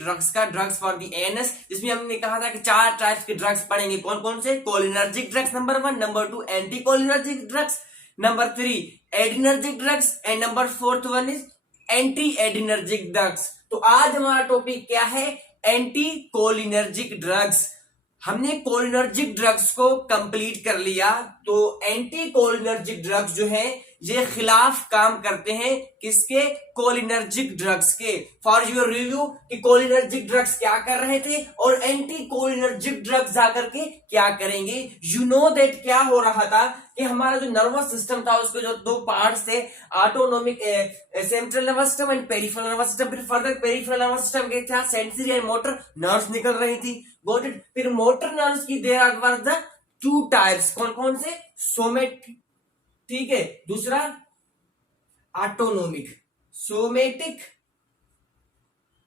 Drugs का, drugs for the NS, जिसमें हमने कहा था कि 4 टाइप्स के ड्रग्स पढ़ेंगे। कौन कौन से? Cholinergic drugs number 1, number 2 anti cholinergic drugs, number 3 adrenergic drugs and number 4th one is anti adrenergic drugs. तो आज हमारा टॉपिक क्या है? Anti cholinergic drugs. हमने कोलिनर्जिक ड्रग्स को कंप्लीट कर लिया, तो एंटी कोलिनर्जिक ड्रग्स जो है ये खिलाफ काम करते हैं किसके? कोलिनर्जिक ड्रग्स के। फॉर योर रिव्यू कि कोलिनर्जिक ड्रग्स क्या कर रहे थे और एंटी कोलिनर्जिक ड्रग्स जाकर के क्या करेंगे। यू नो दैट क्या हो रहा था कि हमारा जो नर्वस सिस्टम था उसके जो 2 पार्ट्स थे, autonomic central nervous system and peripheral nervous system. फिर फर्दर पेरिफेरल नर्वस सिस्टम के था सेंसरी एंड मोटर नर्व्स निकल रही थी। Got it? फिर मोटर नर्व्स की देयर वाज द 2 टाइप्स। कौन कौन से? सोमेटिक, ठीक है, दूसरा ऑटोनोमिक। सोमेटिक,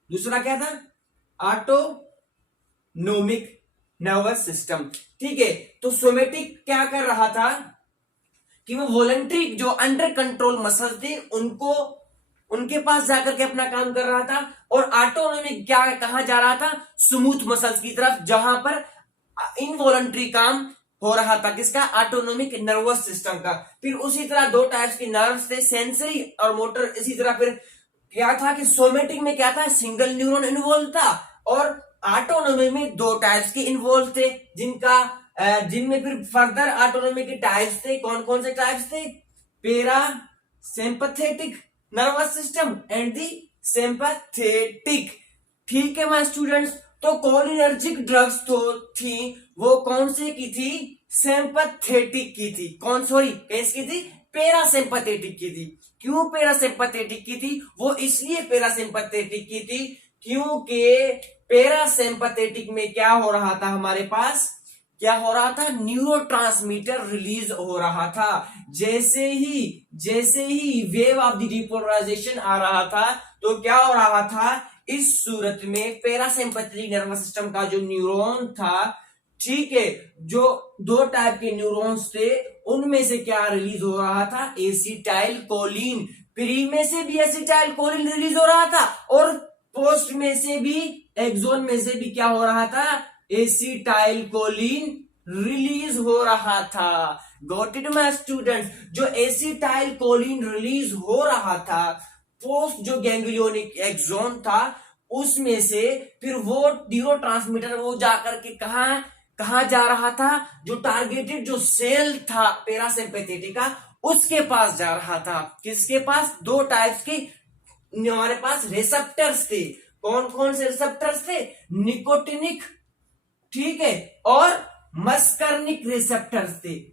दूसरा क्या था? ऑटोनोमिक नर्वस सिस्टम, ठीक है। तो सोमेटिक क्या कर रहा था कि वो वॉलंटरी जो अंडर कंट्रोल मसल थे उनको उनके पास जाकर के अपना काम कर रहा था, और ऑटोनोमिक क्या कहां जा रहा था? स्मूथ मसल्स की तरफ, जहां पर इनवॉलंटरी काम हो रहा था। किसका? ऑटोनोमिक नर्वस सिस्टम का। फिर उसी तरह 2 टाइप्स के नर्व्स थे, सेंसरी और मोटर। इसी तरह फिर क्या था कि सोमेटिक में क्या था? सिंगल न्यूरॉन इन्वॉल्व था, और ऑटोनोमी में 2 टाइप्स के इन्वॉल्व थे, जिनमें फिर फर्दर ऑटोनोमी के टाइप्स थे। कौन कौन से टाइप्स थे? Para sympathetic nervous system and the sympathetic, ठीक है माय स्टूडेंट्स। तो कोलिनर्जिक ड्रग्स तो थी वो कौन से की थी? सिंपैथेटिक की थी। कौन? सॉरी, कैसी की थी? पैरासिम्पैथेटिक की थी। क्यों पैरासिम्पैथेटिक की थी? वो इसलिए पैरासिम्पैथेटिक की थी क्योंकि पैरासिम्पैथेटिक में क्या हो रहा था? हमारे पास क्या हो रहा था? न्यूरोट्रांसमीटर रिलीज हो रहा था। जैसे ही वेव ऑफ द डिपोलराइजेशन आ रहा था, तो क्या हो रहा था? इस सूरत में पैरासिम्पैथेटिक नर्वस सिस्टम का जो न्यूरॉन था, ठीक है, जो 2 टाइप के न्यूरॉन्स थे, उनमें से क्या रिलीज हो रहा था? Acetyl choline. प्री में से भी एसिटाइल कोलिन रिलीज हो रहा था, और पोस्ट में से भी, एक्सोन में से भी क्या हो रहा था? एसिटाइल कोलिन रिलीज हो रहा था। Got it my students? जो एसिटाइल कोलिन रिलीज हो रहा था पोस्ट जो गैंग्लियोनिक एक्सोन था, उसमें से फिर वो न्यूरोट्रांसमीटर वो जाकर के कहां जा रहा था? जो टारगेटेड जो सेल था पैरासिम्पैथेटिक का, उसके पास जा रहा था। किसके पास? 2 टाइप्स के हमारे पास रिसेप्टर्स थे। कौन कौन से रिसेप्टर्स थे? निकोटिनिक, ठीक है, और मस्कर्निक रिसेप्टर्स थे।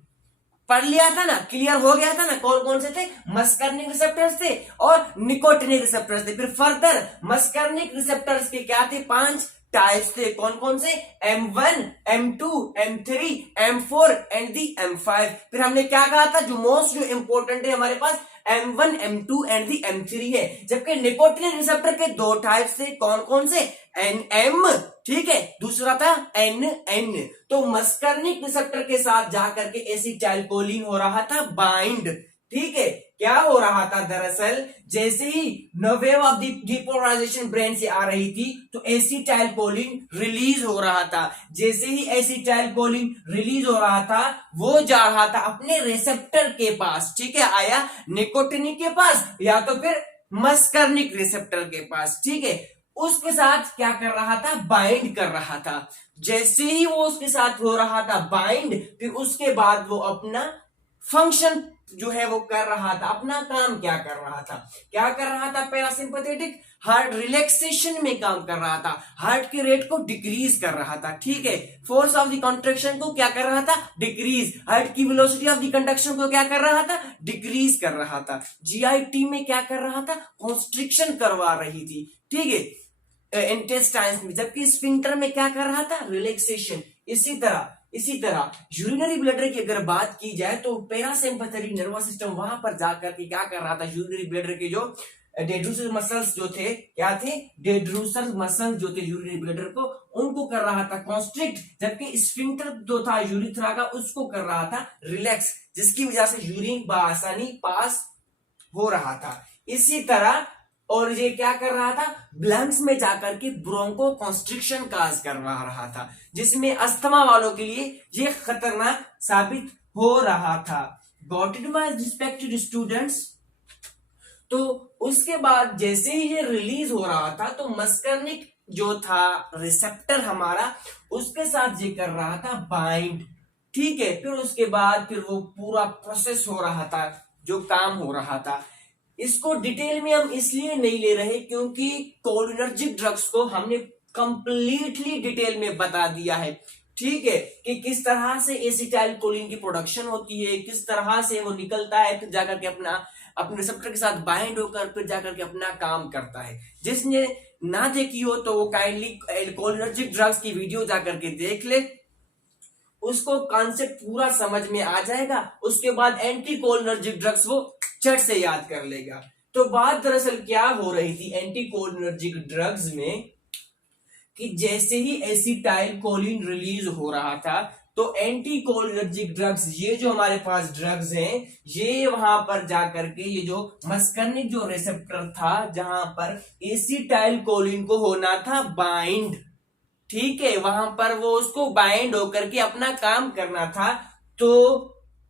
पढ़ लिया था ना, क्लियर हो गया था ना कौन कौन से थे? मस्कर्निक रिसेप्टर्स थे और निकोटिनिक रिसेप्टर्स थे। फिर फर्दर मस्कर्निक रिसेप्टर्स के क्या थे? 5 टाइप्स थे। कौन कौन से? M1, M2, M3, M4 and the M5। फिर हमने क्या कहा था? जो मोस्ट जो इंपॉर्टेंट है हमारे पास M1, M2 and the M3 है। जबकि निकोटिनिक रिसेप्टर के 2 टाइप्स थे। कौन कौन से? NM, ठीक है, दूसरा था NN। तो मस्कर्निक रिसेप्टर के साथ जाकर के एसिटाइल कोलिन हो रहा था बाइंड, ठीक है। क्या हो रहा था? दरअसल जैसे ही वेव ऑफ डिपोलराइजेशन ब्रेन से आ रही थी, तो एसिटाइल कोलिन रिलीज हो रहा था। जैसे ही एसिटाइल कोलिन रिलीज हो रहा था, वो जा रहा था अपने रिसेप्टर के पास, ठीक है, आया निकोटिनिक के पास या तो फिर मस्कर्निक रिसेप्टर के पास, ठीक है। उसके साथ क्या कर रहा था? बाइंड कर रहा था। जैसे ही वो उसके साथ हो रहा था बाइंड, फिर उसके बाद वो अपना फंक्शन जो है वो कर रहा था। अपना काम क्या कर रहा था? क्या कर रहा था? पैरासिम्पैथेटिक हार्ट रिलैक्सेशन में काम कर रहा था। हार्ट के रेट को डिक्रीज कर रहा था, ठीक है। फोर्स ऑफ द कॉन्ट्रैक्शन को क्या कर रहा था? डिक्रीज। हार्ट की वेलोसिटी ऑफ द कंडक्शन को क्या कर रहा था? डिक्रीज कर रहा था। जीआईटी में क्या कर रहा था? कॉन्स्ट्रिक्शन करवा रही थी, ठीक है, इंटेस्टाइन्स में। जबकि स्फिंक्टर में क्या कर रहा था? रिलैक्सेशन। इसी तरह यूरिनरी ब्लैडर की अगर बात की जाए, तो पैरासिम्पैथेटिक नर्वस सिस्टम वहां पर जाकर के क्या कर रहा था? यूरिनरी ब्लैडर के जो डेड्रूसर मसल्स जो थे, क्या थे? डेड्रूसर मसल्स जो थे यूरिनरी ब्लैडर को, उनको कर रहा था कॉन्स्ट्रिक्ट। जबकि स्फिंक्टर जो था यूरिथ्रा का, उसको कर रहा था रिलैक्स, जिसकी वजह से यूरिन बआसानी पास हो रहा था। इसी तरह और ये क्या कर रहा था, ब्लंक्स में जाकर के ब्रोंको कॉन्स्ट्रिक्शन काज करवा रहा था, जिसमें अस्थमा वालों के लिए ये खतरनाक साबित हो रहा था। Got it my respected students. तो उसके बाद जैसे ही ये रिलीज हो रहा था तो मस्कर्निक जो था रिसेप्टर हमारा, उसके साथ ये कर रहा था बाइंड। ठीक है, फिर उसके बाद फिर वो पूरा प्रोसेस हो रहा था, जो काम हो रहा था। इसको डिटेल में हम इसलिए नहीं ले रहे क्योंकि कोलिनर्जिक ड्रग्स को हमने कंप्लीटली डिटेल में बता दिया है। ठीक है, कि किस तरह से एसिटाइल कोलिन की प्रोडक्शन होती है, किस तरह से वो निकलता है, फिर जाकर के अपने रिसेप्टर के साथ बाइंड होकर फिर जाकर के अपना काम करता है। जिसने ना देखी हो तो वो काइंडली कोलिनर्जिक ड्रग्स की वीडियो जाकर के देख ले, उसको कॉन्सेप्ट पूरा समझ में आ जाएगा। उसके बाद एंटी कोलिनर्जिक ड्रग्स वो झट से याद कर लेगा। तो बात दरअसल क्या हो रही थी एंटी कोलिनर्जिक ड्रग्स में, कि जैसे ही एसिटाइल कोलिन रिलीज हो रहा था तो एंटी कोलिनर्जिक ड्रग्स, ये जो हमारे पास ड्रग्स हैं, ये वहां पर जाकर के ये जो मस्कर्निक जो रिसेप्टर था जहां पर एसिटाइल कोलिन को होना था बाइंड, ठीक है, वहां पर वो उसको बाइंड होकर के अपना काम करना था। तो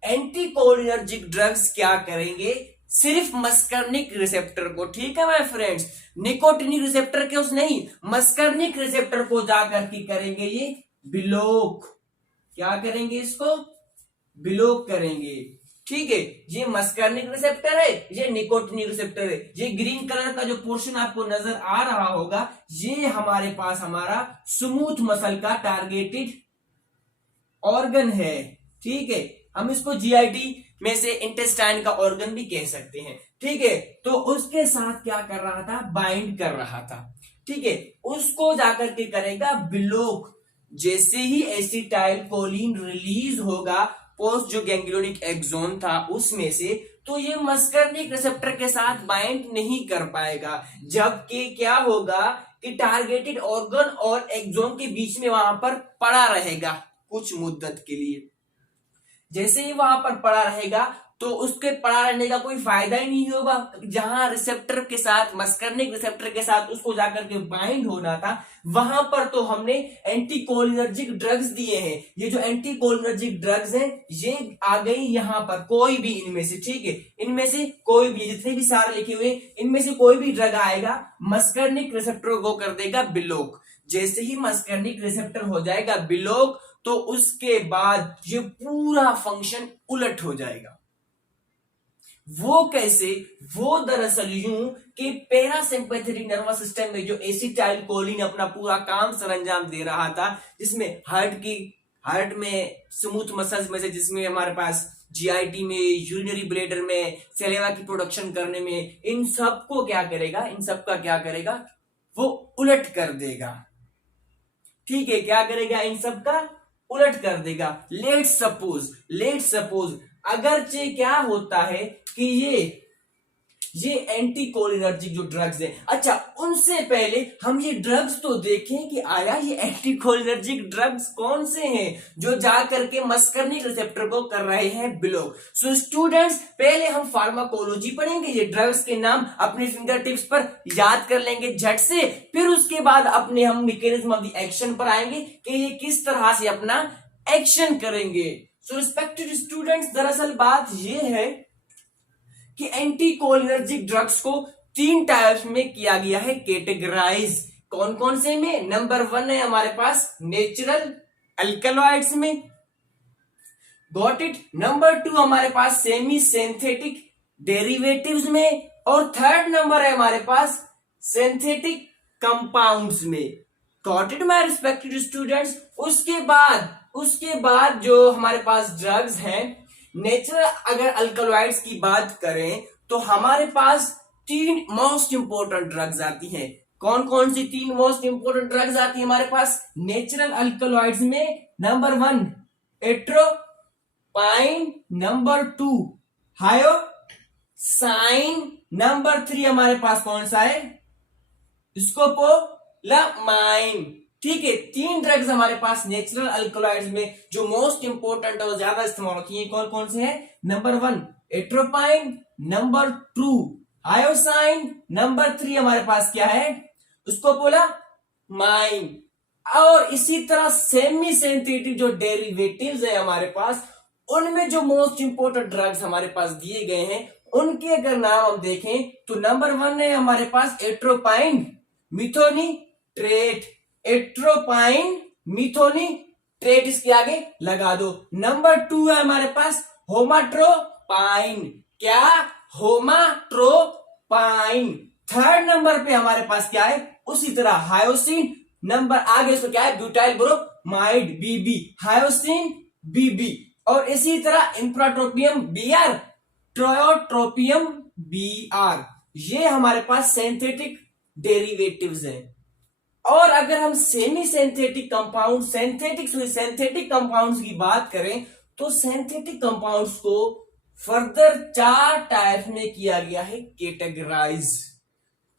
एंटी कोलिनर्जिक ड्रग्स क्या करेंगे, सिर्फ मस्कर्निक रिसेप्टर को, ठीक है माय फ्रेंड्स, निकोटिनिक रिसेप्टर के उस नहीं, मस्कर्निक रिसेप्टर को जाकर के करेंगे ये ब्लॉक। क्या करेंगे, इसको ब्लॉक करेंगे। ठीक है, ये मस्कर्निक रिसेप्टर है, ये निकोटिनिक रिसेप्टर है। ये ग्रीन कलर का जो पोर्शन आपको नजर आ रहा होगा, ये हमारे पास हमारा स्मूथ मसल का टारगेटेड ऑर्गन है। ठीक है, हम इसको जीआईटी में से इंटेस्टाइन का ऑर्गन भी कह सकते हैं। ठीक है, तो उसके साथ क्या कर रहा था, बाइंड कर रहा था। ठीक है, उसको जाकर के करेगा ब्लॉक। जैसे ही एसिटाइल कोलिन रिलीज होगा पोस्ट जो गैंग्लियोनिक एक्सोन था उसमें से, तो ये मस्कर्निक रिसेप्टर के साथ बाइंड नहीं कर पाएगा, जबकि क्या होगा कि टारगेटेड ऑर्गन और एक्सोन के बीच में वहां पर पड़ा रहेगा कुछ मुद्दत के लिए। जैसे ही वहां पर पड़ा रहेगा तो उसके पड़ा रहने का कोई फायदा ही नहीं होगा। जहां रिसेप्टर के साथ, मस्कर्निक रिसेप्टर के साथ उसको जाकर के बाइंड होना था, वहां पर तो हमने एंटी कोलिनर्जिक ड्रग्स दिए हैं। ये जो एंटी कोलिनर्जिक ड्रग्स हैं ये आ गई यहां पर, कोई भी इनमें से, ठीक है, इनमें से कोई भी, जितने भी सारे लिखे हुए इनमें से कोई भी ड्रग आएगा मस्कर्निक रिसेप्टर को कर देगा ब्लॉक। जैसे ही मस्कर्निक रिसेप्टर हो जाएगा ब्लॉक तो उसके बाद ये पूरा फंक्शन उलट हो जाएगा। वो कैसे, वो दरअसल यूं कि पैरासिम्पैथेटिक नर्वस सिस्टम में जो एसिटाइल कोलिन अपना पूरा काम सरंजाम दे रहा था, जिसमें हार्ट में स्मूथ मसल्स में से, जिसमें हमारे पास जीआईटी में, यूरिनरी ब्लैडर में, सेलेवा की प्रोडक्शन करने में, इन सबको क्या करेगा, इन सबका क्या करेगा, वो उलट कर देगा। ठीक है, क्या करेगा, इन सबका उलट कर देगा। लेट्स सपोज अगरचे क्या होता है कि ये एंटी कोलिनर्जिक जो ड्रग्स है, अच्छा उनसे पहले हम ये ड्रग्स तो देखें कि आया ये एंटी कोलिनर्जिक ड्रग्स कौन से हैं जो जाकर के मस्कर्निक रिसेप्टर को कर रहे हैं ब्लॉक। सो स्टूडेंट्स, पहले हम फार्माकोलॉजी पढ़ेंगे, ये ड्रग्स के नाम अपने फिंगर टिप्स पर याद कर लेंगे झट से, फिर उसके बाद अपने हम मैकेनिज्म ऑफ द एक्शन पर आएंगे कि ये किस तरह से अपना एक्शन करेंगे। सो रिस्पेक्टेड स्टूडेंट्स, दरअसल बात ये है कि एंटी कोलिनर्जिक ड्रग्स को 3 टाइप्स में किया गया है कैटेगराइज। कौन कौन से में, नंबर 1 है हमारे पास नेचुरल अल्कलॉइड्स में, गॉट इट। नंबर 2 हमारे पास सेमी सिंथेटिक डेरिवेटिव्स में, और 3rd नंबर है हमारे पास सिंथेटिक कंपाउंड्स में। Got it my respected students. उसके बाद जो हमारे पास ड्रग्स हैं नेचुरल, अगर अल्कलॉइड्स की बात करें तो हमारे पास 3 मोस्ट इंपोर्टेंट ड्रग्स आती हैं। कौन कौन सी 3 मोस्ट इंपोर्टेंट ड्रग्स आती है हमारे पास नेचुरल अल्कलॉइड्स में? नंबर 1 एट्रोपाइन, नंबर 2 हायोसाइन, नंबर 3 हमारे पास कौन सा है, स्कोपोलामाइन। ठीक है, 3 ड्रग्स हमारे पास नेचुरल अल्कलॉइड्स में जो मोस्ट इंपोर्टेंट और ज्यादा इस्तेमाल होती है, कौन कौन से हैं? Number 1 atropine, number 2 हायोसाइन। नंबर 3 हमारे पास क्या है, उसको बोला माइन। और इसी तरह सेमी सिंथेटिक जो डेरिवेटिव्स है हमारे पास, उनमें जो मोस्ट इंपोर्टेंट ड्रग्स हमारे पास दिए गए हैं, उनके अगर नाम हम देखें तो नंबर 1 है हमारे पास एट्रोपाइन मिथोनीट्रेट। एट्रोपाइन मिथोनीट्रेट इसके आगे लगा दो। नंबर 2 है हमारे पास होमाट्रोपाइन। क्या, होमाट्रोपाइन। थर्ड नंबर पे हमारे पास क्या है, उसी तरह हायोसिन। नंबर आगे इसको क्या है, ब्यूटाइल ब्रोमाइड बीबी, हायोसिन बीबी। और इसी तरह इंफ्राट्रोपियम बीआर, ट्रोयोट्रोपियम बीआर। ये हमारे पास सिंथेटिक डेरिवेटिव्स हैं। और अगर हम semi synthetic compound, synthetic compounds की बात करें तो सिंथेटिक कंपाउंड्स को फर्दर 4 टाइप में किया गया है कैटेगराइज।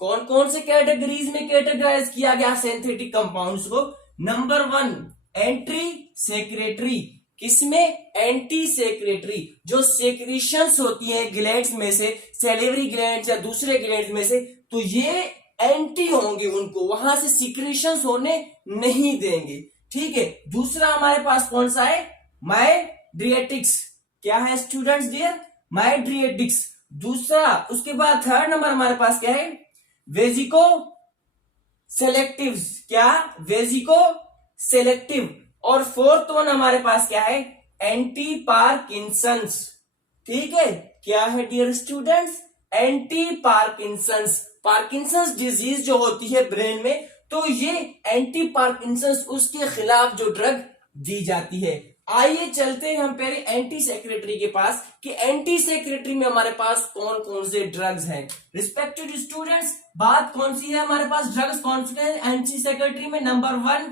कौन कौन से कैटेगरीज में कैटेगराइज किया गया सिंथेटिक कंपाउंड्स को? Number 1 anti secretory. किसमें? Anti secretory. जो सेक्रेशंस होती हैं ग्लैंड्स में से, सैलिवरी ग्लैंड्स या दूसरे ग्लैंड्स में से, तो ये एंटी होंगे, उनको वहां से सीक्रेशंस होने नहीं देंगे। ठीक है। दूसरा हमारे पास कौन सा है? माइड्रिएटिक्स। क्या है स्टूडेंट्स डियर? माइड्रिएटिक्स। दूसरा, उसके बाद थर्ड नंबर हमारे पास क्या है? वेजिको सेलेक्टिव्स। क्या? वेजिको सेलेक्टिव। और फोर्थ वन हमारे पास क्या है? Anti Parkinson's. ठीक है। क्या है dear students? Anti Parkinson's. Parkinson's disease जो होती है ब्रेन में, तो ये एंटी पार्किंसंस, उसके खिलाफ जो ड्रग दी जाती है। आइए चलते हैं हम पहले एंटी सेक्रेटरी के पास कि एंटी सेक्रेटरी में हमारे पास कौन कौन से ड्रग्स हैं। रिस्पेक्टेड स्टूडेंट्स, बात कौन सी है हमारे पास, ड्रग्स कौन से हैं एंटी सेक्रेटरी में? नंबर 1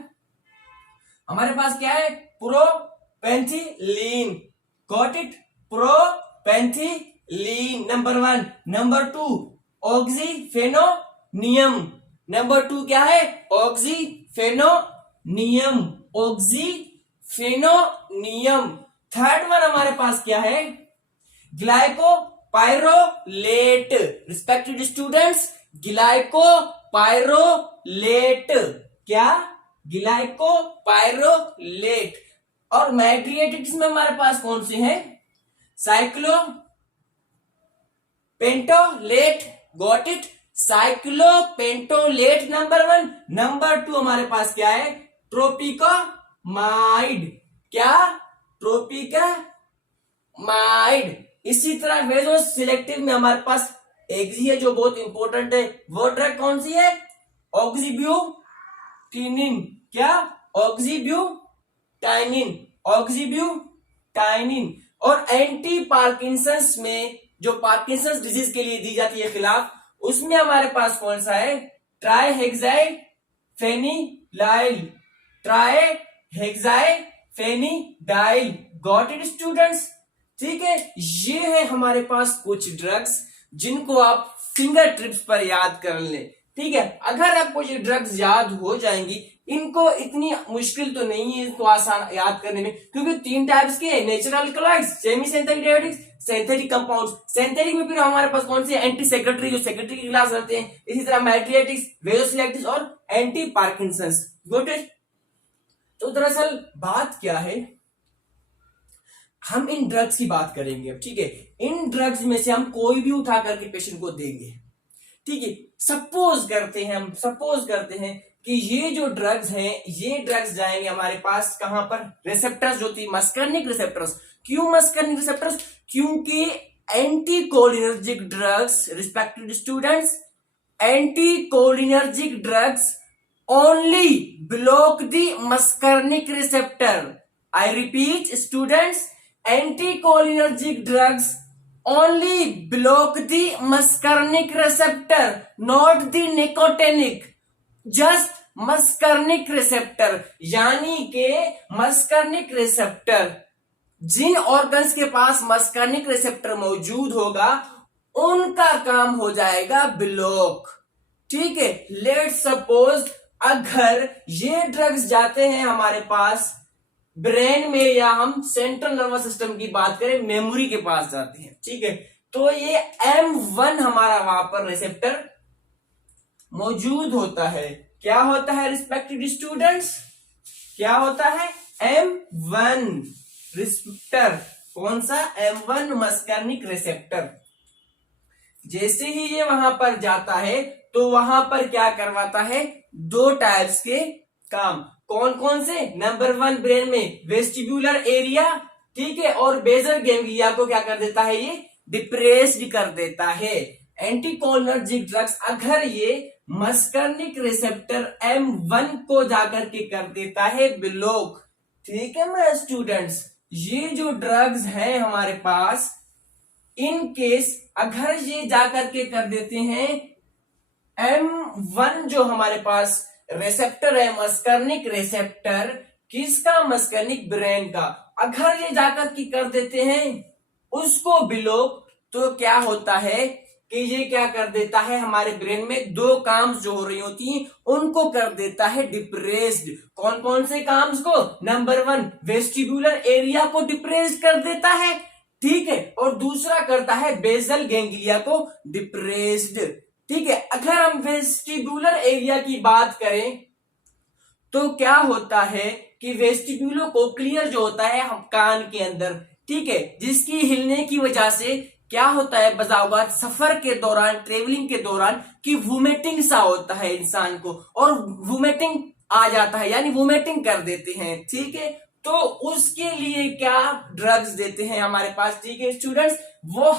हमारे पास क्या है? Propantheline. Got it? Propantheline number 1। Number 2 oxyphenonium. Number 2 क्या है? ऑक्सीफेनोनियम। ऑक्सीफेनोनियम। थर्ड वन हमारे पास क्या है? ग्लाइकोपाइरोलेट। Respected students, glycopyrrolate. क्या? ग्लाइकोपाइरोलेट। और मैट्रिएटिक्स में हमारे पास कौन से हैं? Cyclopentolate. Got it? Cyclopentolate number 1। Number 2 हमारे पास क्या है? ट्रोपिकोमाइड। क्या? ट्रोपिकोमाइड। इसी तरह वेजो सिलेक्टिव में हमारे पास एक ही है जो बहुत इंपॉर्टेंट है। वो ड्रग कौन सी है? ऑक्सीब्यूटिनिन। क्या? ऑक्सीब्यूटाइनिन। ऑक्सीब्यूटाइनिन। और एंटी पार्किंसंस में, जो पार्किंसंस डिजीज के लिए दी जाती है खिलाफ, उसमें हमारे पास कौन सा है? Trihexyphenidyl. Trihexyphenidyl. Got it students? ठीक है। ये है हमारे पास कुछ ड्रग्स जिनको आप फिंगर टिप्स पर याद कर लें। ठीक है। अगर आपको ये ड्रग्स याद हो जाएंगी, इनको इतनी मुश्किल तो नहीं है इसको आसान याद करने में, क्योंकि 3 टाइप्स के हैं, natural alkaloids, semi synthetic derivatives, synthetic compounds. Synthetic में फिर हमारे पास कौन से? एंटी सेक्रेटरी, जो सेक्रेटरी की क्लास रहते हैं। इसी तरह मैट्रिएटिक्स, वेजोसिलेक्टिव्स और एंटी पार्किंसंस। गुड। तो दरअसल बात क्या है, हम इन ड्रग्स की बात करेंगे अब। ठीक है। इन ड्रग्स में से हम कोई भी उठा करके पेशेंट को देंगे। ठीक है। सपोज करते हैं कि ये जो ड्रग्स हैं, ये ड्रग्स जाएंगे हमारे पास कहां पर? रिसेप्टर्स जो थी, मस्कर्निक रिसेप्टर्स। क्यों मस्कर्निक रिसेप्टर्स? क्योंकि anticholinergic drugs, respected students, anticholinergic drugs only block the muscarinic receptor. I repeat students, anticholinergic drugs only block the muscarinic receptor, not the nicotinic, just muscarinic receptor। यानी के muscarinic receptor, जिन organs के पास muscarinic receptor मौजूद होगा, उनका काम हो जाएगा block. ठीक है। लेट्स सपोज अगर ये ड्रग्स जाते हैं हमारे पास ब्रेन में, या हम सेंट्रल नर्वस सिस्टम की बात करें, मेमोरी के पास जाते हैं। ठीक है। तो ये M1 हमारा वहां पर रिसेप्टर मौजूद होता है। क्या होता है रिस्पेक्टेड स्टूडेंट्स? क्या होता है? M1 receptor. कौन सा? M1 मस्कर्निक receptor. जैसे ही ये वहां पर जाता है तो वहां पर क्या करवाता है? दो टाइप्स के काम। कौन कौन से? नंबर 1, ब्रेन में वेस्टिब्यूलर एरिया, ठीक है, और बेसल गैंग्लिया को क्या कर देता है? ये डिप्रेस्ड कर देता है। एंटीकोलिनर्जिक ड्रग्स अगर ये मस्कर्निक रिसेप्टर M1 को जाकर के कर देता है ब्लॉक, ठीक है मेरे स्टूडेंट्स, ये जो ड्रग्स है हमारे पास, इन केस अगर ये जाकर के कर देते हैं M1 जो हमारे पास रिसेप्टर है, मस्कर्निक रिसेप्टर, किसका? मस्कर्निक ब्रेन का। अगर ये जाकर के कर देते हैं उसको ब्लॉक, तो क्या होता है कि ये क्या कर देता है? हमारे ब्रेन में दो काम जो हो रही होती हैं उनको कर देता है डिप्रेस्ड। कौन कौन से काम्स को? नंबर 1, वेस्टिब्यूलर एरिया को डिप्रेस्ड कर देता है, ठीक है, और दूसरा करता है बेसल गैंग्लिया को डिप्रेस्ड, ठीक है। अगर हम वेस्टिब्यूलर एरिया की बात करें तो क्या होता है कि वेस्टिब्यूलो कोक्लियर जो होता है हम कान के अंदर, ठीक है, जिसकी हिलने की वजह से क्या होता है? बजावत सफर के दौरान, ट्रेवलिंग के दौरान कि वोमिटिंग सा होता है इंसान को, और वोमिटिंग आ जाता है, यानी वोमिटिंग कर देते हैं, ठीक है। तो उसके लिए क्या ड्रग्स देते हैं हमारे पास, ठीक है स्टूडेंट्स? वो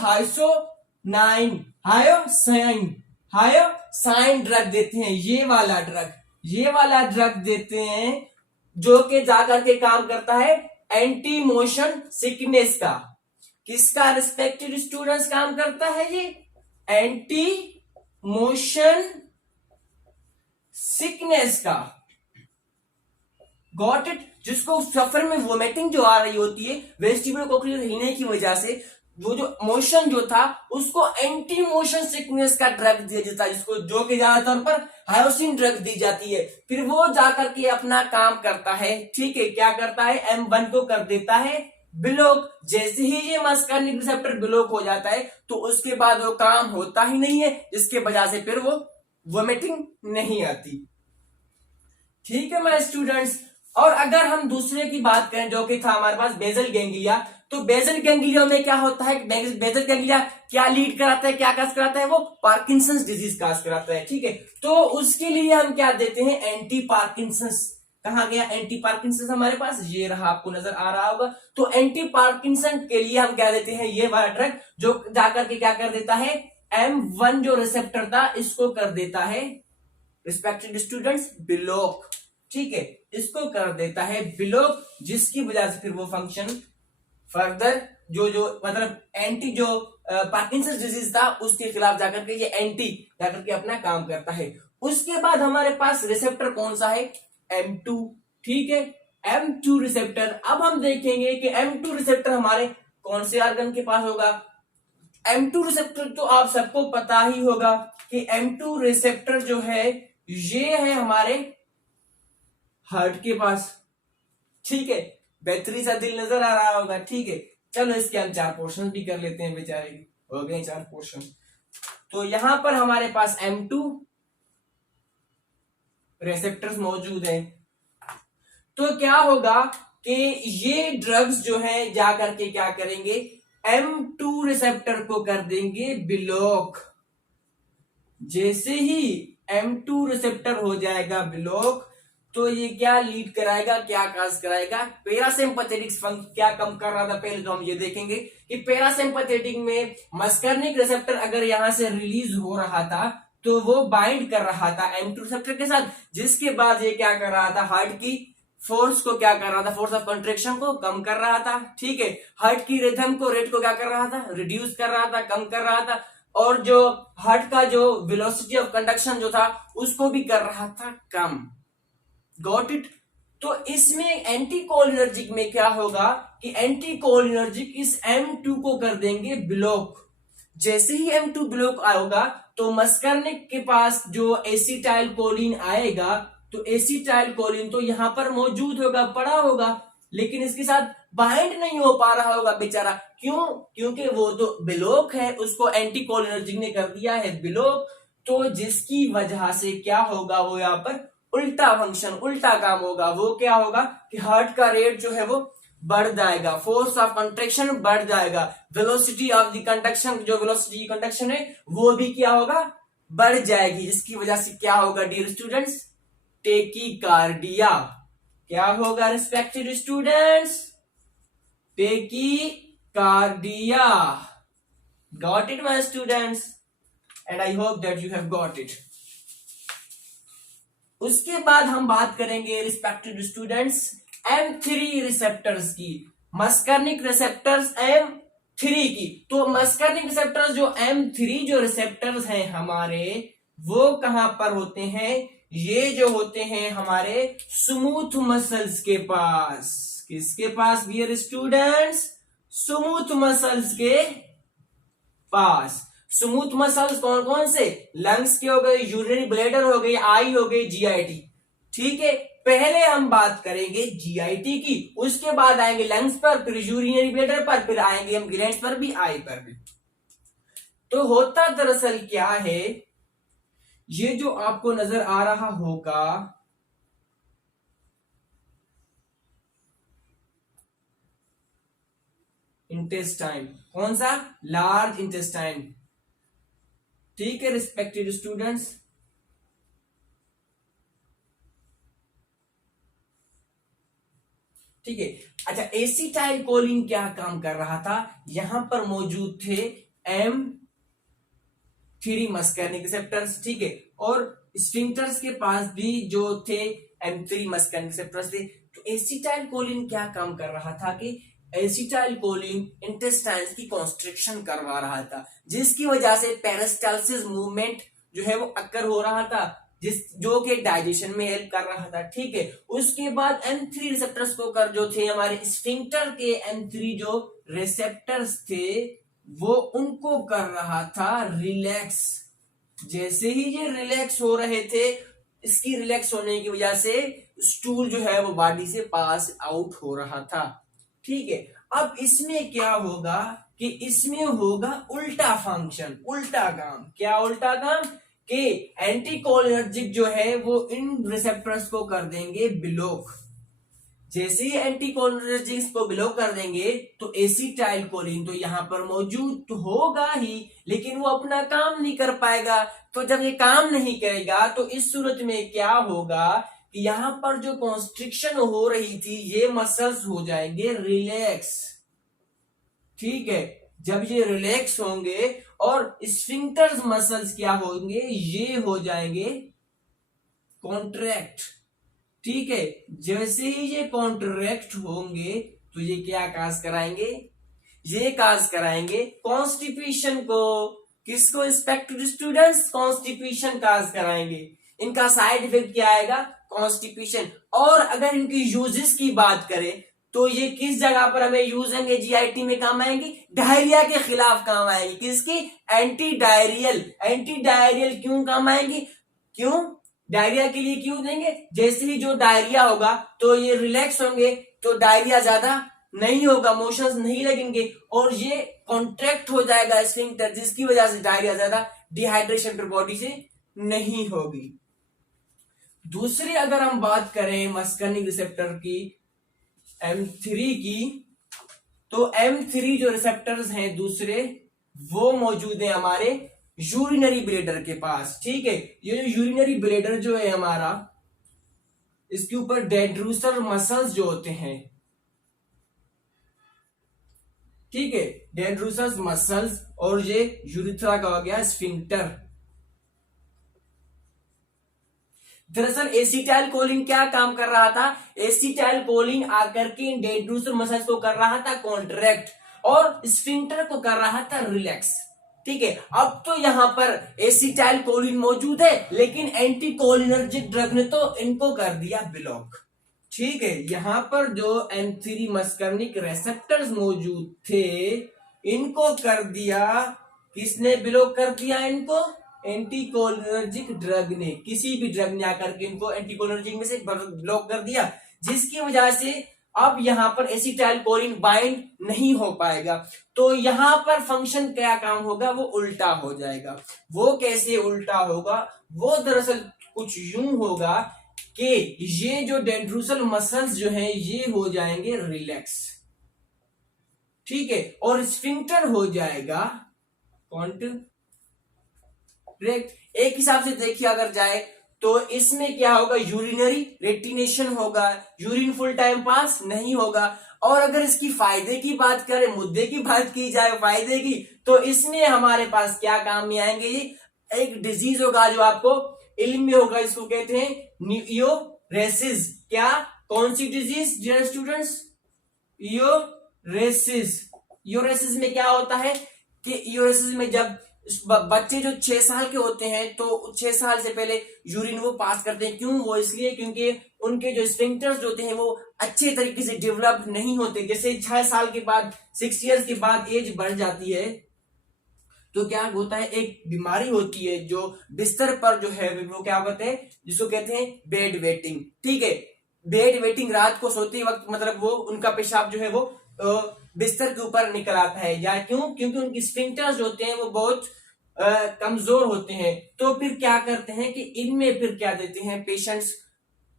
हायोसाइन ड्रग देते हैं। ये वाला ड्रग देते हैं जो कि जाकर के काम करता है एंटी मोशन सिकनेस का। किसका रिस्पेक्टेड स्टूडेंट्स काम करता है? ये एंटी मोशन सिकनेस का। Got it? जिसको सफर में वोमिटिंग जो आ रही होती है वेस्टिब्यूलर कोक्लियर हिलने की वजह से, वो जो मोशन जो था उसको एंटी मोशन सिकनेस का ड्रग दिया जाता है, जिसको जो कि ज्यादातर पर हायोसिन ड्रग दी जाती है। फिर वो जाकर के अपना काम करता है, ठीक है, क्या करता है? M1 को कर देता है ब्लॉक। जैसे ही ये मस्कर्निक रिसेप्टर ब्लॉक हो जाता है तो उसके बाद वो काम होता ही नहीं है, जिसके वजह से फिर वो वोमिटिंग नहीं आती, ठीक है मेरे स्टूडेंट्स। और अगर हम दूसरे की बात करें जो कि था हमारे पास बेसल गैंग्लिया, तो बेसल गैंग्लिया में क्या होता है? बेसल गैंग्लिया क्या लीड कराता है, क्या काज कराता है? वो पार्किंसंस डिजीज काज कराता है, ठीक है। तो उसके लिए हम क्या देते हैं? Anti Parkinson's. कहा गया एंटी पार्किंसंस? हमारे पास ये रहा, आपको नजर आ रहा होगा। तो एंटी पार्किंसन के लिए हम क्या देते हैं? ये वाला ड्रग जो जाकर के क्या कर देता है? M1 जो रिसेप्टर था इसको कर देता है रिस्पेक्टेड स्टूडेंट्स ब्लॉक, ठीक है, इसको कर देता है ब्लॉक, जिसकी वजह से फिर वो फंक्शन फर्दर जो मतलब एंटी जो पार्किंसंस डिजीज था उसके खिलाफ जाकर के ये एंटी जाकर के अपना काम करता है। उसके बाद हमारे पास रिसेप्टर कौन सा है? M2, ठीक है, M2 रिसेप्टर। अब हम देखेंगे कि M2 रिसेप्टर हमारे कौन से ऑर्गन के पास होगा। M2 रिसेप्टर तो आप सबको पता ही होगा कि M2 रिसेप्टर जो है ये है हमारे हार्ट के पास, ठीक है, बेहतरी सा दिल नजर आ रहा होगा, ठीक है। चलो इसके हम 4 पोर्शन भी कर लेते हैं, बेचारे हो गए 4 पोर्शन। तो यहां पर हमारे पास M2 रिसेप्टर्स मौजूद हैं। तो क्या होगा कि ये ड्रग्स जो है जाकर के क्या करेंगे? M2 रिसेप्टर को कर देंगे ब्लॉक। जैसे ही M2 रिसेप्टर हो जाएगा ब्लॉक तो ये क्या लीड कराएगा, क्या काज कराएगा? पैरासिम्पैथेटिक फंक्शन क्या कम कर रहा था? पहले तो हम ये देखेंगे कि पैरासिम्पैथेटिक में मस्कर्निक रिसेप्टर अगर यहां से रिलीज हो रहा था तो वो बाइंड कर रहा था M2 रिसेप्टर के साथ, जिसके बाद ये क्या कर रहा था? हार्ट की फोर्स को क्या कर रहा था? फोर्स ऑफ कंट्रेक्शन को कम कर रहा था, ठीक है। हार्ट की रिथम को, रेट को क्या कर रहा था? रिड्यूस कर रहा था, कम कर रहा था। और जो हार्ट का जो वेलोसिटी ऑफ कंडक्शन जो था उसको भी कर रहा था कम। Got it? तो इसमें एंटीकोलिनर्जिक में क्या होगा कि एंटीकोलिनर्जिक इस M2 को कर देंगे ब्लॉक। जैसे ही M2 ब्लॉक आएगा तो मस्कर्निक के पास जो एसिटाइल कोलिन आएगा, तो एसिटाइल कोलिन तो यहां पर मौजूद होगा, पड़ा होगा, लेकिन इसके साथ बाइंड नहीं हो पा रहा होगा बेचारा। क्यों? क्योंकि वो तो बिलोक है, उसको एंटीकोलिनर्जिक ने कर दिया है बिलोक, तो जिसकी वजह से क्या होगा, वो यहाँ पर उल्टा फंक्शन, उल्टा काम होगा। वो क्या होगा कि हार्ट का रेट जो है वो बढ़ जाएगा, फोर्स ऑफ कंट्रैक्शन बढ़ जाएगा, वेलोसिटी ऑफ द कंडक्शन, जो वेलोसिटी कंडक्शन है वो भी क्या होगा, बढ़ जाएगी, जिसकी वजह से क्या होगा डियर स्टूडेंट्स, टेकीकार्डिया। क्या होगा respected students? Tachycardia. Got it my students? And I hope that you have got it. उसके बाद हम बात करेंगे रिस्पेक्टेड स्टूडेंट्स M3 रिसेप्टर्स की, मस्कर्निक रिसेप्टर्स M3 की। तो मस्कर्निक रिसेप्टर्स जो M3 जो रिसेप्टर्स हैं हमारे, वो कहां पर होते हैं? ये जो होते हैं हमारे स्मूथ मसल्स के पास। किसके पास डियर स्टूडेंट्स? स्मूथ मसल्स के पास। स्मूथ मसल्स कौन कौन से? लंग्स के हो गए, यूरिनरी ब्लैडर हो गई, आई हो गई, जीआईटी। ठीक है, पहले हम बात करेंगे जीआईटी की, उसके बाद आएंगे लंग्स पर, फिर यूरिनरी ब्लैडर पर, फिर आएंगे हम ग्लैंड्स पर भी, आई पर भी। तो होता दरअसल क्या है, ये जो आपको नजर आ रहा होगा, इंटेस्टाइन, कौन सा? Large intestine. ठीक है रिस्पेक्टेड स्टूडेंट्स, ठीक है। अच्छा, एसिटाइल कोलिन क्या काम कर रहा था? यहां पर मौजूद थे M3 मस्कर्निक रिसेप्टर्स, ठीक है, और स्फिंक्टर्स के पास भी जो थे M3 मस्कर्निक रिसेप्टर्स थे। तो एसिटाइल कोलिन क्या काम कर रहा था कि एसिटाइल कोलिन इंटेस्टाइन्स की कॉन्स्ट्रिक्शन करवा रहा था, जिसकी वजह से पेरिस्टाल्सिस मूवमेंट जो है वो अक्कर हो रहा था, जो कि डाइजेशन में हेल्प कर रहा था। ठीक है, उसके बाद M3 रिसेप्टर्स को कर जो थे हमारे स्फिंक्टर के M3 जो रिसेप्टर्स थे, वो उनको कर रहा था रिलैक्स। जैसे ही ये रिलैक्स हो रहे थे, इसकी रिलैक्स होने की वजह से स्टूल जो है वो बॉडी से पास आउट हो रहा था। ठीक है, अब इसमें क्या होगा कि इसमें होगा उल्टा फंक्शन, उल्टा काम। क्या उल्टा काम? कि एंटीकोलिनर्जिक जो है वो इन रिसेप्टर्स को कर देंगे ब्लॉक। जैसे ही एंटीकोलिनर्जिक को ब्लॉक कर देंगे तो एसिटाइल कोलिन तो यहां पर मौजूद तो होगा ही, लेकिन वो अपना काम नहीं कर पाएगा। तो जब ये काम नहीं करेगा तो इस सूरत में क्या होगा कि यहां पर जो कॉन्स्ट्रिक्शन हो रही थी, ये मसल्स हो जाएंगे रिलैक्स। ठीक है, जब ये रिलैक्स होंगे और स्फिंक्टर्स मसल्स क्या होंगे, ये हो जाएंगे कॉन्ट्रैक्ट। ठीक है, जैसे ही ये कॉन्ट्रैक्ट होंगे तो ये क्या काज कराएंगे? ये काज कराएंगे कॉन्स्टिपेशन को। किसको रिस्पेक्टेड स्टूडेंट्स? कॉन्स्टिपेशन काज कराएंगे। इनका साइड इफेक्ट क्या आएगा? कॉन्स्टिपेशन। और अगर इनकी यूजेस की बात करें तो ये किस जगह पर हमें यूज होंगे? जीआईटी में काम आएंगी, डायरिया के खिलाफ काम आएंगी। किसकी? Anti diarrhoeal. एंटी डायरियल क्यों काम आएंगी? क्यों डायरिया के लिए क्यों देंगे? जैसे ही जो डायरिया होगा तो ये रिलैक्स होंगे, तो डायरिया ज्यादा नहीं होगा, मोशंस नहीं लगेंगे और ये कॉन्ट्रैक्ट हो जाएगा स्फिंक्टर, जिसकी वजह से डायरिया ज्यादा, डिहाइड्रेशन फिर बॉडी से नहीं होगी। दूसरी अगर हम बात करें मस्कर्निक रिसेप्टर की, M3 की, तो M3 जो रिसेप्टर्स हैं दूसरे, वो मौजूद है हमारे यूरिनरी ब्लैडर के पास। ठीक है, ये जो यूरिनरी ब्लैडर जो है हमारा, इसके ऊपर डेंड्रूसर मसल्स जो होते हैं, ठीक है, डेंड्रूसर मसल्स, और ये यूरिथ्रा का हो गया स्फिंक्टर। दरअसल एसिटाइल कोलिन क्या काम कर रहा था? एसिटाइल कोलिन आकर के इन डेंड्रूसर मसल्स को कर रहा था कॉन्ट्रैक्ट और स्फिंक्टर को कर रहा था रिलैक्स। ठीक है, अब तो यहां पर एसिटाइल कोलिन मौजूद है, लेकिन एंटीकोलिनर्जिक ड्रग ने तो इनको कर दिया ब्लॉक। ठीक है, यहां पर जो M3 मस्कर्निक रिसेप्टर्स मौजूद थे, इनको कर दिया, किसने ब्लॉक कर दिया इनको? एंटीकोलिनर्जिक ड्रग ने। किसी भी ड्रग ने आकर के इनको एंटीकोलिनर्जिक में से ब्लॉक कर दिया, जिसकी वजह से अब यहां पर एसिटाइल कोलिन बाइंड नहीं हो पाएगा, तो यहां पर फंक्शन क्या काम होगा, वो उल्टा हो जाएगा। वो कैसे उल्टा होगा, वो दरअसल कुछ यूं होगा कि ये जो डेंड्रूसल मसल्स जो हैं ये हो जाएंगे रिलैक्स, ठीक है, और स्फिंक्टर हो जाएगा कॉन्ट्रैक्ट। एक हिसाब से देखिए अगर जाए तो इसमें क्या होगा, यूरिनरी रेटिनेशन होगा, यूरिन फुल टाइम पास नहीं होगा। और अगर इसकी फायदे की बात करें, मुद्दे की बात की जाए फायदे की, तो इसमें हमारे पास क्या काम में आएंगे, ये एक डिजीज होगा जो आपको इल्म में होगा, इसको कहते हैं इयोरेसिस। क्या, कौन सी डिजीज डियर स्टूडेंट्स, इयोरेसिस। इयोरेसिस में क्या होता है कि इयोरेसिस में जब बच्चे जो 6 साल के होते हैं तो 6 साल से पहले यूरिन वो पास करते हैं, क्यों, वो इसलिए क्योंकि उनके जो स्फिंक्टर्स होते हैं वो अच्छे तरीके से डेवलप नहीं होते। जैसे 6 साल के बाद, 6 इयर्स के बाद एज बढ़ जाती है तो क्या होता है, एक बीमारी होती है जो बिस्तर पर जो है वो क्या कहते हैं, जिसको कहते हैं बेड वेटिंग, ठीक है। बेड वेटिंग, रात को सोते वक्त मतलब वो उनका पेशाब जो है वो बिस्तर के ऊपर निकल आता है, या क्यों, क्योंकि उनकी स्फिंक्टर्स जो होते हैं वो बहुत कमजोर होते हैं। तो फिर क्या करते हैं कि इनमें फिर क्या देते हैं पेशेंट्स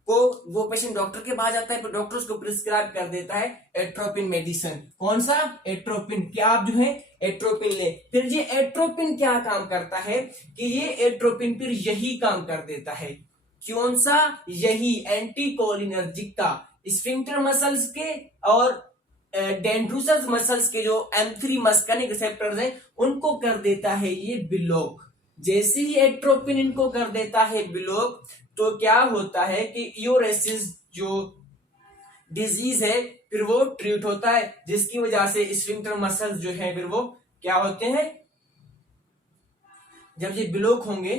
को, वो पेशेंट डॉक्टर के पास जाता है, डॉक्टर उसको प्रिस्क्राइब कर देता है एट्रोपिन मेडिसिन। कौन सा, एट्रोपिन। क्या आप जो है एट्रोपिन ले। फिर ये एट्रोपिन क्या काम करता है कि ये एट्रोपिन फिर यही काम कर देता है, कौन सा, यही एंटीकोलिनर्जिक का, स्फिंक्टर मसल्स के और डेंड्रूसस मसल्स के जो M3 मस्कनिक रिसेप्टर्स हैं उनको कर देता है ये ब्लॉक। जैसे ही एट्रोपिन इनको कर देता है ब्लॉक, तो क्या होता है कि इयोरेसिस जो डिजीज है फिर वो ट्रीट होता है, जिसकी वजह से स्फिंक्टर मसल्स जो है फिर वो क्या होते हैं, जब ये ब्लॉक होंगे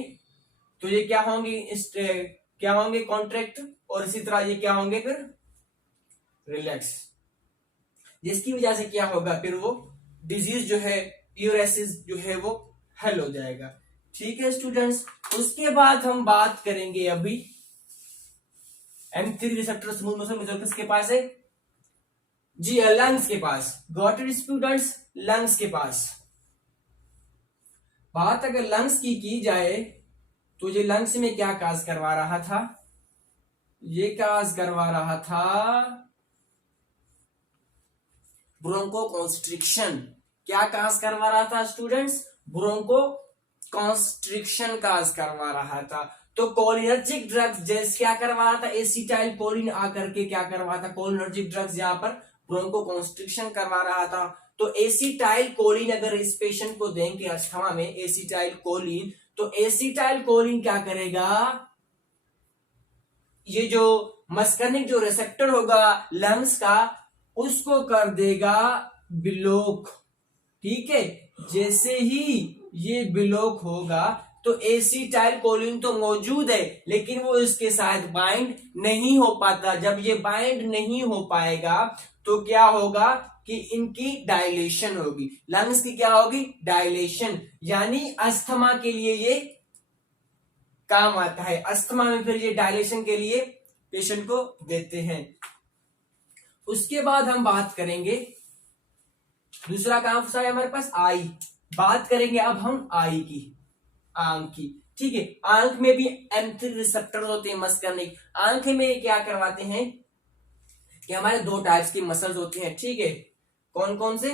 तो ये क्या होंगे, क्या होंगे, कॉन्ट्रैक्ट, और इसी तरह ये क्या होंगे फिर रिलैक्स, जिसकी वजह से क्या होगा, फिर वो डिजीज जो है यूरेसिस जो है वो हल हो जाएगा। ठीक है स्टूडेंट्स, उसके बाद हम बात करेंगे अभी M3 रिसेप्टर स्मूथ मसल किसके पास है, जी लंग्स के पास। गॉट इट स्टूडेंट्स, लंग्स के पास। बात अगर लंग्स की जाए तो ये लंग्स में क्या काज करवा रहा था, ये काज करवा रहा था ब्रोंको कॉन्स्ट्रिक्शन। क्या काज करवा रहा था स्टूडेंट्स, ब्रोंको कॉन्स्ट्रिक्शन काज करवा रहा था। तो कोलिनर्जिक ड्रग्स जैसे क्या करवा रहा था, एसिटाइल कोलिन आकर के क्या करवा था, कोलिनर्जिक ड्रग्स यहाँ पर ब्रोंको कॉन्स्ट्रिक्शन करवा रहा था। तो एसिटाइल कोलिन अगर इस पेशेंट को देंगे अस्थमा में एसिटाइल कोलिन, तो एसिटाइल कोलिन क्या करेगा, ये जो मस्कनिक जो रिसेप्टर होगा लंग्स का उसको कर देगा ब्लॉक, ठीक है। जैसे ही ये ब्लॉक होगा तो एसिटाइल कोलिन तो मौजूद है लेकिन वो इसके साथ बाइंड नहीं हो पाता। जब ये बाइंड नहीं हो पाएगा तो क्या होगा कि इनकी डायलेशन होगी, लंग्स की क्या होगी, डायलेशन, यानी अस्थमा के लिए ये काम आता है। अस्थमा में फिर ये डायलेशन के लिए पेशेंट को देते हैं। उसके बाद हम बात करेंगे दूसरा काम है हमारे पास आई। बात करेंगे अब हम आई की, आंख की, ठीक है। आंख में भी M3 रिसेप्टर होते हैं मस्कनिक। आंख में क्या करवाते हैं कि हमारे दो टाइप्स की मसल्स होती हैं, ठीक है। कौन कौन से,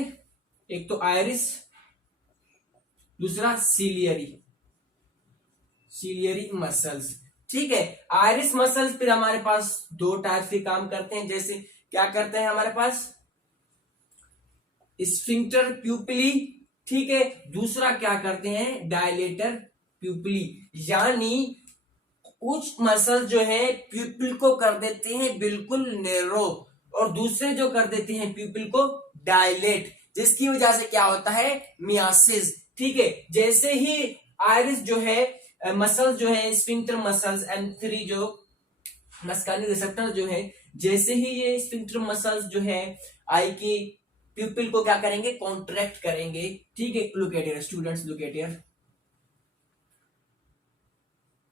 एक तो आयरिस, दूसरा सीलियरी मसल्स, ठीक है। आयरिस मसल्स फिर हमारे पास दो टाइप के काम करते हैं। जैसे क्या करते हैं हमारे पास, स्फिंक्टर प्यूपिली, ठीक है। दूसरा क्या करते हैं, डायलेटर प्यूपिली, यानी कुछ मसल जो है प्यूपिल को कर देते हैं बिल्कुल नैरो और दूसरे जो कर देते हैं प्यूपिल को डायलेट, जिसकी वजह से क्या होता है, मियासिस, ठीक है। जैसे ही आयरिस जो है मसल्स जो है स्फिंक्टर मसल्स M3 जो मस्कानिक रिसेप्टर जो है, जैसे ही ये स्फिंक्टर मसल्स जो है आई की प्यूपिल को क्या करेंगे, कॉन्ट्रैक्ट करेंगे, ठीक है। Look at here students, look at here,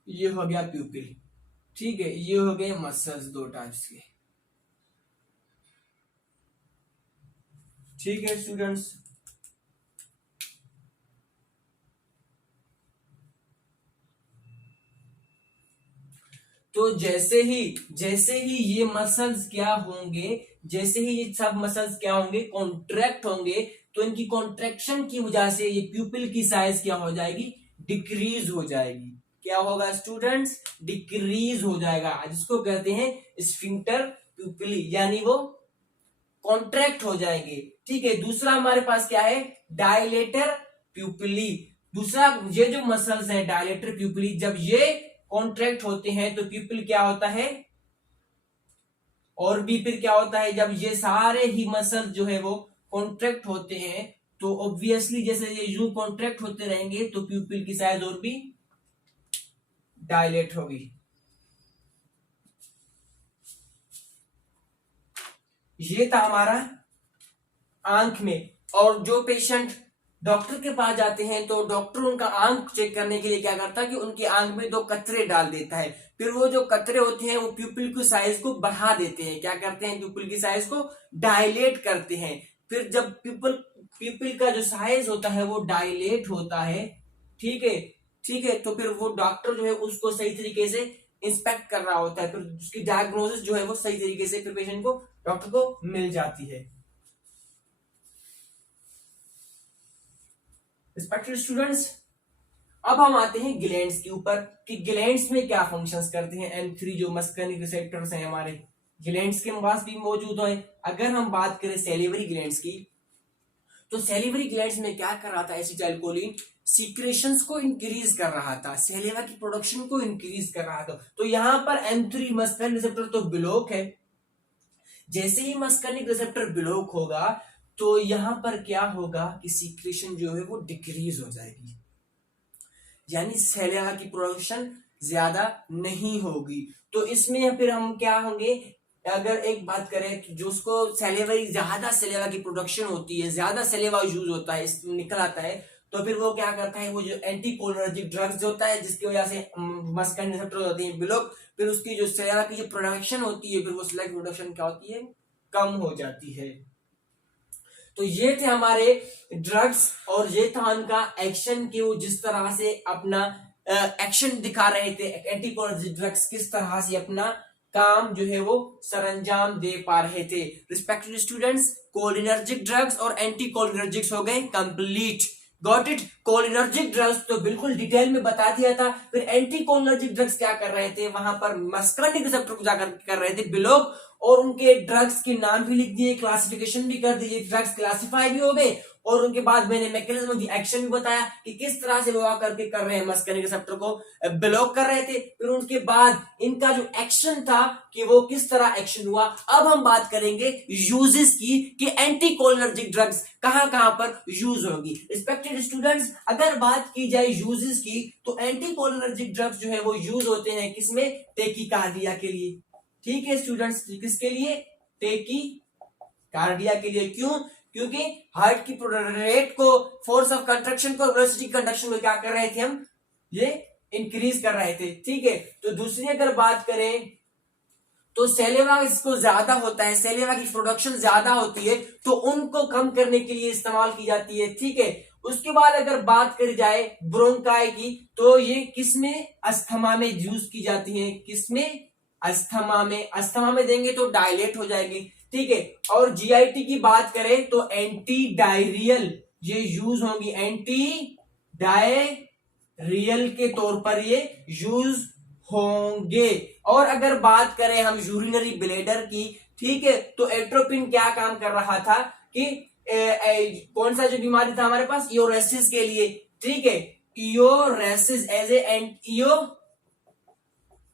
ये हो गया प्यूपिल, ठीक है। ये हो गए मसल्स दो टाइप्स के। ठीक है स्टूडेंट्स, तो जैसे ही ये मसल्स क्या होंगे, जैसे ही ये सब मसल्स क्या होंगे, कॉन्ट्रैक्ट होंगे, तो इनकी कॉन्ट्रैक्शन की वजह से ये प्यूपिल की साइज क्या हो जाएगी, डिक्रीज हो जाएगी। क्या होगा स्टूडेंट्स, डिक्रीज हो जाएगा, जिसको कहते हैं स्फिंक्टर प्यूपिली, यानी वो कॉन्ट्रैक्ट हो जाएंगे। ठीक है, दूसरा हमारे पास क्या है, डायलेटर प्यूपिली। दूसरा ये जो मसल्स हैं डायलेटर प्यूपिली, जब ये कॉन्ट्रैक्ट होते हैं तो प्यूपिल क्या होता है, और भी फिर क्या होता है, जब ये सारे ही मसल जो है वो कॉन्ट्रैक्ट होते हैं तो ऑब्वियसली जैसे ये यूं कॉन्ट्रैक्ट होते रहेंगे तो प्यूपिल की साइज और भी डायलेट होगी। ये था हमारा आंख में। और जो पेशेंट डॉक्टर के पास जाते हैं तो डॉक्टर उनका आंख चेक करने के लिए क्या करता है कि उनकी आंख में 2 कतरे डाल देता है, फिर वो जो कतरे होते हैं वो प्यूपिल की साइज को बढ़ा देते हैं। क्या करते हैं, प्यूपिल की साइज को डायलेट करते हैं। फिर जब प्यूपिल का जो साइज होता है वो डायलेट होता है, ठीक है, तो फिर वो डॉक्टर जो है उसको सही तरीके से इंस्पेक्ट कर रहा होता है, फिर उसकी डायग्नोसिस जो है वो सही तरीके से फिर पेशेंट को, डॉक्टर को मिल जाती है। रिस्पेक्टेड स्टूडेंट्स, अब हम आते हैं ग्लैंड्स के ऊपर कि ग्लैंड्स में क्या फंक्शंस करते हैं। M3 जो मस्कुलिन रिसेप्टर्स हैं हमारे ग्लैंड्स के पास भी मौजूद है। अगर हम बात करें सैलिवरी ग्लैंड्स की, तो सैलिवरी ग्लैंड्स में क्या कर रहा था, एसिटाइलकोलिन सीक्रेशंस को इंक्रीज कर रहा था, सैलिवा की प्रोडक्शन को इंक्रीज कर रहा था। तो यहां पर M3 मस्कुलिन रिसेप्टर तो ब्लॉक है, जैसे ही मस्कुलिन रिसेप्टर ब्लॉक होगा तो यहां पर क्या होगा कि सीक्रेशन जो है वो डिक्रीज हो जाएगी, यानी सैलिवा की प्रोडक्शन ज्यादा नहीं होगी। तो इसमें फिर हम क्या होंगे, अगर एक बात करें तो जो उसको ज्यादा सैलिवा की प्रोडक्शन होती है, ज्यादा सैलिवा यूज होता है, निकल आता है, तो फिर वो क्या करता है, वो जो एंटीकोलिनर्जिक ड्रग्स होता है जिसकी वजह से मस्कुलिन रिसेप्टर होते हैं ब्लॉक, फिर उसकी जो सैलिवा की जो प्रोडक्शन होती है, फिर वो सैलिवा की प्रोडक्शन क्या होती है, कम हो जाती है। तो ये थे हमारे ड्रग्स और ये था उनका एक्शन कि वो जिस तरह से अपना एक्शन दिखा रहे थे, एंटीकोलिनर्जिक ड्रग्स किस तरह से अपना काम जो है वो सरंजाम दे पा रहे थे। रिस्पेक्टेड स्टूडेंट्स, कोलिनर्जिक ड्रग्स और एंटीकोलिनर्जिक्स हो गए complete, got it. Cholinergic drugs तो बिल्कुल डिटेल में बता दिया था। फिर एंटीकोलिनर्जिक ड्रग्स क्या कर रहे थे, वहां पर मस्कुलिन रिसेप्टर को जाकर कर रहे थे ब्लॉक, और उनके ड्रग्स के नाम भी लिख दिए, क्लासिफिकेशन भी कर दिए, ड्रग्स क्लासिफाई भी हो गए, और उनके बाद मैंने मैकेनिज्म ऑफ द एक्शन भी बताया कि किस तरह से वो करके कर रहे हैं, मस्कुलिन रिसेप्टर को ब्लॉक कर रहे थे। फिर उनके बाद इनका जो एक्शन था कि वो किस तरह एक्शन हुआ। अब हम बात करेंगे यूजेस की कि एंटीकोलिनर्जिक ड्रग्स कहां कहां पर यूज होगी। रिस्पेक्टेड स्टूडेंट्स, अगर बात की जाए यूजेस की तो एंटीकोलिनर्जिक ड्रग्स जो है वो यूज होते हैं किसमें, टेकीकार्डिया के लिए। ठीक है स्टूडेंट्स, किसके लिए, टेकीकार्डिया के लिए। क्यों, क्योंकि हार्ट की रेट को, फोर्स ऑफ कंट्रैक्शन को, वेलोसिटी कंडक्शन को क्या कर रहे थे हम, ये इंक्रीज कर रहे थे। ठीक है, तो दूसरी अगर बात करें तो सैलिवा इसको ज्यादा होता है, सैलिवा की प्रोडक्शन ज्यादा होती है, तो उनको कम करने के लिए इस्तेमाल की जाती है। ठीक है, उसके बाद अगर बात करी जाए ब्रोंकाई की, तो ये किसमें, अस्थमा में यूज की जाती है, किसमें, अस्थमा में। अस्थमा में देंगे तो डायलेट हो जाएगी। ठीक है, और जीआईटी की बात करें तो एंटी डायरियल ये यूज होंगी, एंटी डायरियल के तौर पर ये यूज होंगे। और अगर बात करें हम यूरिनरी ब्लैडर की, ठीक है, तो एट्रोपिन क्या काम कर रहा था कि कौन सा जो बीमारी था हमारे पास, इयोरेसिस के लिए। ठीक है, इयोरेसिस एज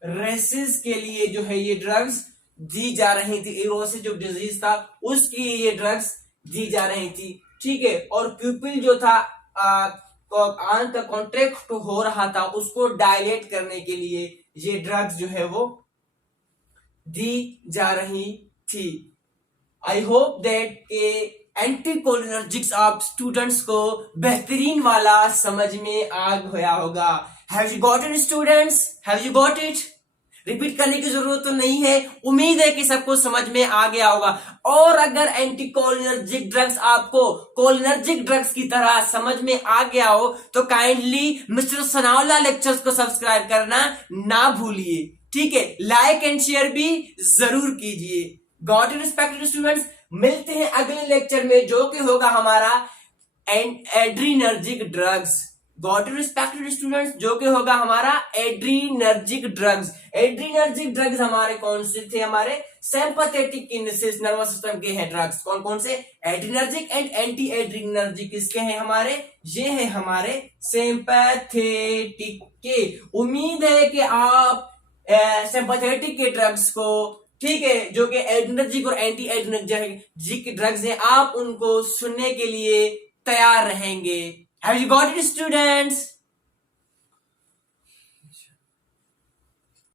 रेसिस के लिए जो है ये ड्रग्स दी जा रही थी, इरोसिस जो डिजीज था उसकी ये ड्रग्स दी जा रही थी। ठीक है, और प्यूपिल जो था आंख का कॉन्ट्रैक्ट हो रहा था उसको डायलेट करने के लिए ये ड्रग्स जो है वो दी जा रही थी। आई होप दैट एंटीकोलिनर्जिक्स आप स्टूडेंट्स को बेहतरीन वाला समझ में आ गया होगा। Have you got it students, have you got it? Repeat करने की जरूरत तो नहीं है, उम्मीद है कि सबको समझ में आ गया होगा। और अगर एंटी कोलिनर्जिक ड्रग्स आपको कोलिनर्जिक ड्रग्स की तरह समझ में आ गया हो तो काइंडली मिस्टर सनाउल्लाह लेक्चर्स को सब्सक्राइब करना ना भूलिए, ठीक है। लाइक एंड शेयर भी जरूर कीजिए। गॉट इट रिस्पेक्टेड स्टूडेंट्स, मिलते हैं अगले लेक्चर में जो कि होगा हमारा adrenergic drugs. Got it respected students, जो कि होगा हमारा एड्रीनर्जिक ड्रग्स। एड्रीनर्जिक ड्रग्स हमारे कौन से थे? हमारे सिंपैथेटिक नर्वस सिस्टम के हैं ड्रग्स। कौन कौन से? Adrenergic and anti adrenergic. किसके हैं हमारे? ये है हमारे सिंपैथेटिक के। उम्मीद है कि आप सिंपैथेटिक के ड्रग्स को, ठीक है, जो कि एड्रीनर्जिक और एंटी एड्रीनर्जिक ड्रग्स हैं, आप उनको सुनने के लिए तैयार रहेंगे। Have you got it, students?